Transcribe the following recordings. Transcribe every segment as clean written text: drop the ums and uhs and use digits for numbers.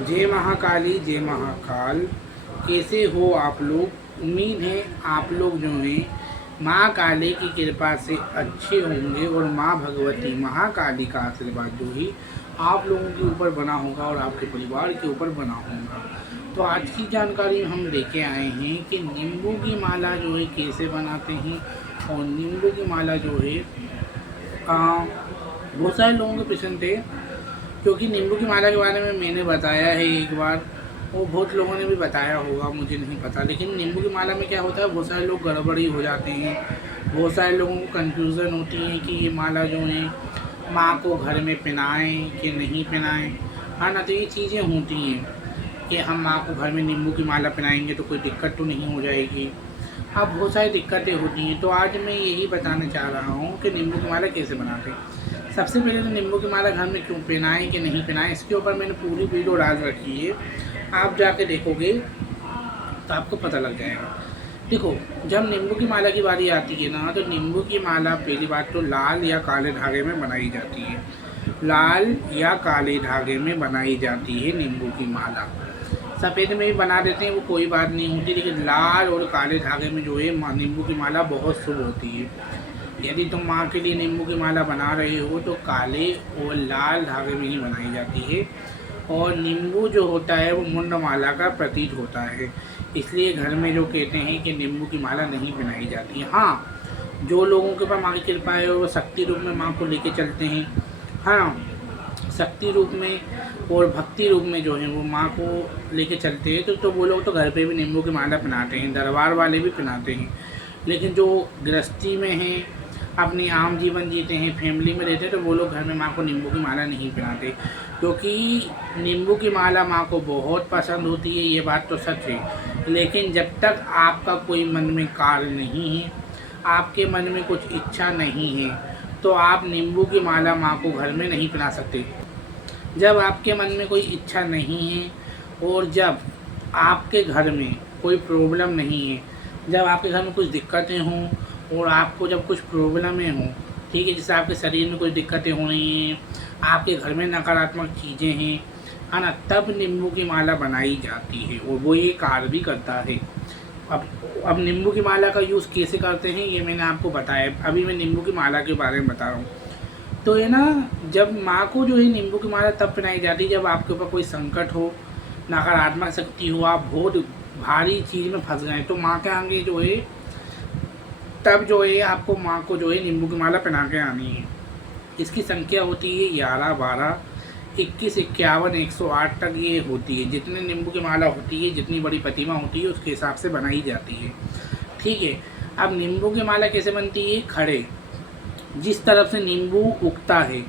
जय महाकाली जय महाकाल। कैसे हो आप लोग? उम्मीद है आप लोग जो हैं माँ काली की कृपा से अच्छे होंगे और माँ भगवती महाकाली का आशीर्वाद जो ही आप लोगों के ऊपर बना होगा और आपके परिवार के ऊपर बना होगा। तो आज की जानकारी हम लेके आए हैं कि नींबू की माला जो है कैसे बनाते हैं। और नींबू की माला जो है बहुत सारे लोगों को पसंद है, क्योंकि नींबू की माला के बारे में मैंने बताया है एक बार, वो बहुत लोगों ने भी बताया होगा, मुझे नहीं पता। लेकिन नींबू की माला में क्या होता है, बहुत सारे लोग गड़बड़ी हो जाते हैं, बहुत सारे लोगों को कन्फ्यूज़न होती है कि ये माला जो है माँ को घर में पहनाएं कि नहीं पहनाएं। हाँ ना, तो ये चीज़ें होती हैं कि हम माँ को घर में नींबू की माला पहनाएंगे तो कोई दिक्कत तो नहीं हो जाएगी। हाँ, बहुत सारी दिक्कतें होती हैं। तो आज मैं यही बताना चाह रहा हूँ कि नींबू की माला कैसे बनाते हैं। सबसे पहले तो नींबू की माला घर में क्यों पहनाएं कि नहीं पहनाएं, इसके ऊपर मैंने पूरी वीडियो डाल रखी है। आप जाके देखोगे तो आपको पता लग जाएगा। देखो, जब नींबू की माला की बारी आती है ना, तो नींबू की माला पहली बात तो लाल या काले धागे में बनाई जाती है। लाल या काले धागे में बनाई जाती है नींबू की माला। सफ़ेद में भी बना देते हैं, वो कोई बात नहीं होती, लेकिन लाल और काले धागे में जो है नींबू की माला बहुत शुभ होती है। यदि तुम माँ के लिए नींबू की माला बना रहे हो तो काले और लाल धागे में ही बनाई जाती है। और नींबू जो होता है वो मुंड माला का प्रतीक होता है, इसलिए घर में जो कहते हैं कि नींबू की माला नहीं पहनाई जाती है। हाँ, जो लोगों के पास माँ की कृपा है वो शक्ति रूप में माँ को लेके चलते हैं। हाँ, शक्ति रूप में और भक्ति रूप में जो है वो माँ को लेके चलते हैं, तो वो लोग तो घर पे भी नींबू की माला पहनाते हैं, दरबार वाले भी पहनाते हैं। लेकिन जो गृहस्थी में हैं, अपनी आम जीवन जीते हैं, फैमिली में रहते हैं, तो वो लोग घर में माँ को नींबू की माला नहीं पहनाते, क्योंकि नींबू की माला माँ को बहुत पसंद होती है, ये बात तो सच है। लेकिन जब तक आपका कोई मन में कार्य नहीं है, आपके मन में कुछ इच्छा नहीं है, तो आप नींबू की माला माँ को घर में नहीं पहना सकते। जब आपके मन में कोई इच्छा नहीं है और जब आपके घर में कोई प्रॉब्लम नहीं है, जब आपके घर में कुछ दिक्कतें हों और आपको जब कुछ प्रॉब्लमें हों, ठीक है, जैसे आपके शरीर में कुछ दिक्कतें हो रही हैं, आपके घर में नकारात्मक चीज़ें हैं, है ना, तब नींबू की माला बनाई जाती है और वो ये कार्य भी करता है। अब नींबू की माला का यूज़ कैसे करते हैं ये मैंने आपको बताया। अभी मैं नींबू की माला के बारे में बता रहा हूँ। तो ये ना, जब माँ को जो है नींबू की माला तब पहनाई जाती है जब आपके ऊपर कोई संकट हो, नकारात्मक शक्ति हो, आप बहुत भारी चीज़ में फंस गए, तो माँ के आगे जो है तब जो है आपको माँ को जो है नींबू की माला पहना के आनी है। इसकी संख्या होती है 11, 12, 21, 51, 108 तक ये होती है। जितने नींबू की माला होती है, जितनी बड़ी प्रतिमा होती है, उसके हिसाब से बनाई जाती है। ठीक है। अब नींबू की माला कैसे बनती है? खड़े, जिस तरफ से नींबू उगता है,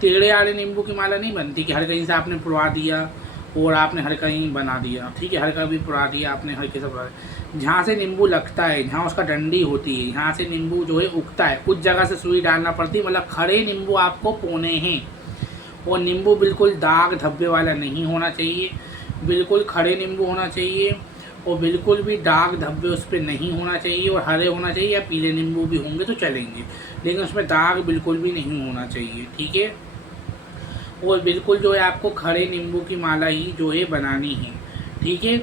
टेढ़े आड़े नींबू की माला नहीं बनती कि हर कहीं से आपने पुड़वा दिया और आपने हर कहीं बना दिया। ठीक है, हर कहीं पुड़ा दिया आपने, हर कहीं से पुड़ा दिया। जहाँ से नींबू लगता है, जहाँ उसका डंडी होती है, यहाँ से नींबू जो है उगता है, उस जगह से सुई डालना पड़ती है। मतलब खड़े नींबू आपको पोने हैं। और नींबू बिल्कुल दाग धब्बे वाला नहीं होना चाहिए, बिल्कुल खड़े नींबू होना चाहिए, और बिल्कुल भी दाग धब्बे उस पर नहीं होना चाहिए, और हरे होना चाहिए, या पीले नींबू भी होंगे तो चलेंगे, लेकिन उसमें दाग बिल्कुल भी नहीं होना चाहिए। ठीक है। और बिल्कुल जो है आपको खड़े नींबू की माला ही जो है बनानी है। ठीक है।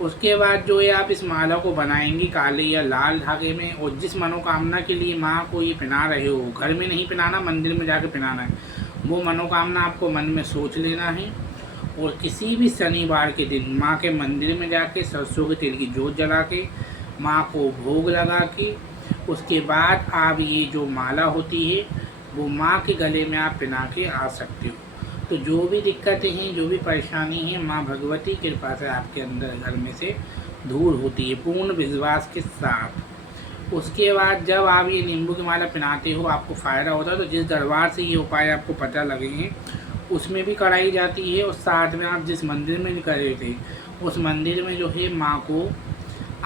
उसके बाद जो है आप इस माला को बनाएंगे काले या लाल धागे में, और जिस मनोकामना के लिए माँ को ये पहना रहे हो, घर में नहीं पहनाना, मंदिर में जाकर पहनाना है, वो मनोकामना आपको मन में सोच लेना है। और किसी भी शनिवार के दिन माँ के मंदिर में जाके सरसों के तेल की जोत जला के माँ को भोग लगा के, उसके बाद आप ये जो माला होती है वो माँ के गले में आप पहना के आ सकते हो। तो जो भी दिक्कतें हैं, जो भी परेशानी है, माँ भगवती की कृपा से आपके अंदर घर में से दूर होती है, पूर्ण विश्वास के साथ। उसके बाद जब आप ये नींबू की माला पहनाते हो, आपको फ़ायदा होता है। तो जिस दरबार से ये उपाय आपको पता लगे हैं उसमें भी कराई जाती है, और साथ में आप जिस मंदिर में भी कर रहे थे उस मंदिर में जो है माँ को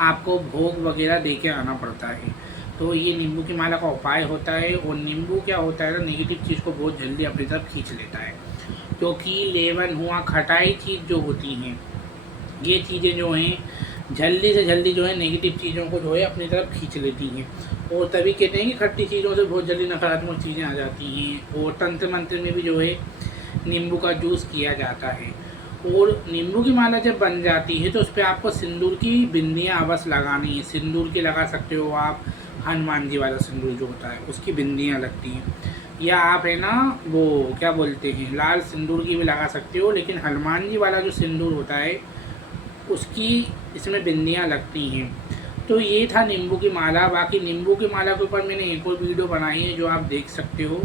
आपको भोग वगैरह दे के आना पड़ता है। तो ये नींबू की माला का उपाय होता है। और नींबू क्या होता है ना, नेगेटिव चीज़ को बहुत जल्दी अपनी तरफ खींच लेता है, क्योंकि लेमन हुआ, खटाई चीज़ जो होती हैं, ये चीज़ें जो हैं जल्दी से जल्दी जो है नेगेटिव चीज़ों को जो है अपनी तरफ खींच लेती हैं। और तभी कहते हैं कि खट्टी चीज़ों से बहुत जल्दी नकारात्मक चीज़ें आ जाती हैं। और तंत्र मंत्र में भी जो है नींबू का जूस किया जाता है। और नींबू की माला जब बन जाती है तो उस पर आपको सिंदूर की बिंदियाँ अवश्य लगानी है। सिंदूर की लगा सकते हो आप, हनुमान जी वाला सिंदूर जो होता है उसकी बिंदियाँ लगती हैं, या आप है ना वो क्या बोलते हैं लाल सिंदूर की भी लगा सकते हो, लेकिन हनुमान जी वाला जो सिंदूर होता है उसकी इसमें बिंदियाँ लगती हैं। तो ये था नींबू की माला। बाकी नींबू की माला के ऊपर मैंने एक और वीडियो बनाई है जो आप देख सकते हो,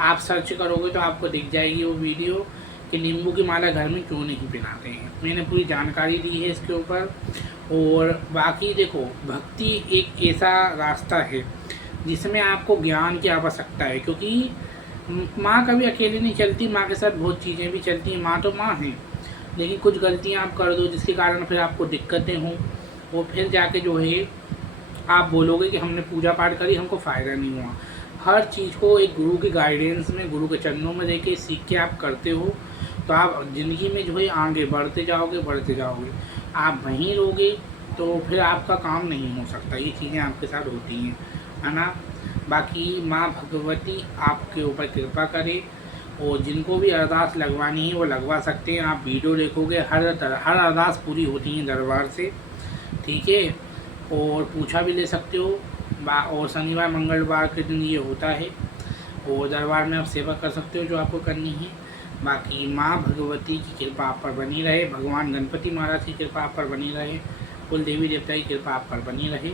आप सर्च करोगे तो आपको दिख जाएगी वो वीडियो कि नींबू की माला घर में क्यों नहीं पहनाते हैं। मैंने पूरी जानकारी दी है इसके ऊपर। और बाकी देखो, भक्ति एक ऐसा रास्ता है जिसमें आपको ज्ञान की आवश्यकता है, क्योंकि माँ कभी अकेले नहीं चलती, माँ के साथ बहुत चीज़ें भी चलती हैं। माँ तो माँ है, लेकिन कुछ गलतियाँ आप कर दो जिसके कारण फिर आपको दिक्कतें हों, और फिर जाके जो है आप बोलोगे कि हमने पूजा पाठ करी, हमको फ़ायदा नहीं हुआ। हर चीज़ को एक गुरु की गाइडेंस में, गुरु के चरणों में देके सीख के आप करते हो तो आप ज़िंदगी में जो है आगे बढ़ते जाओगे बढ़ते जाओगे। आप वहीं रहोगे तो फिर आपका काम नहीं हो सकता, ये चीज़ें आपके साथ होती हैं, है ना। बाकी माँ भगवती आपके ऊपर कृपा करे, और जिनको भी अरदास लगवानी है वो लगवा सकते हैं। आप वीडियो देखोगे, हर अरदास पूरी होती है दरबार से, ठीक है। और पूछा भी ले सकते हो। और शनिवार मंगलवार के दिन ये होता है, और दरबार में आप सेवा कर सकते हो जो आपको करनी है। बाकी माँ भगवती की कृपा आप पर बनी रहे, भगवान गणपति महाराज की कृपा आप पर बनी रहे, कुल देवी देवता की कृपा आप पर बनी रहे।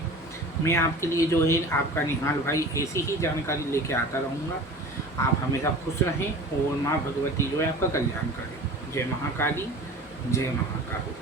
मैं आपके लिए जो है आपका निहाल भाई ऐसी ही जानकारी लेके आता रहूँगा। आप हमेशा खुश रहें और माँ भगवती जो है आपका कल्याण करें। जय महाकाली, जय महाकाल।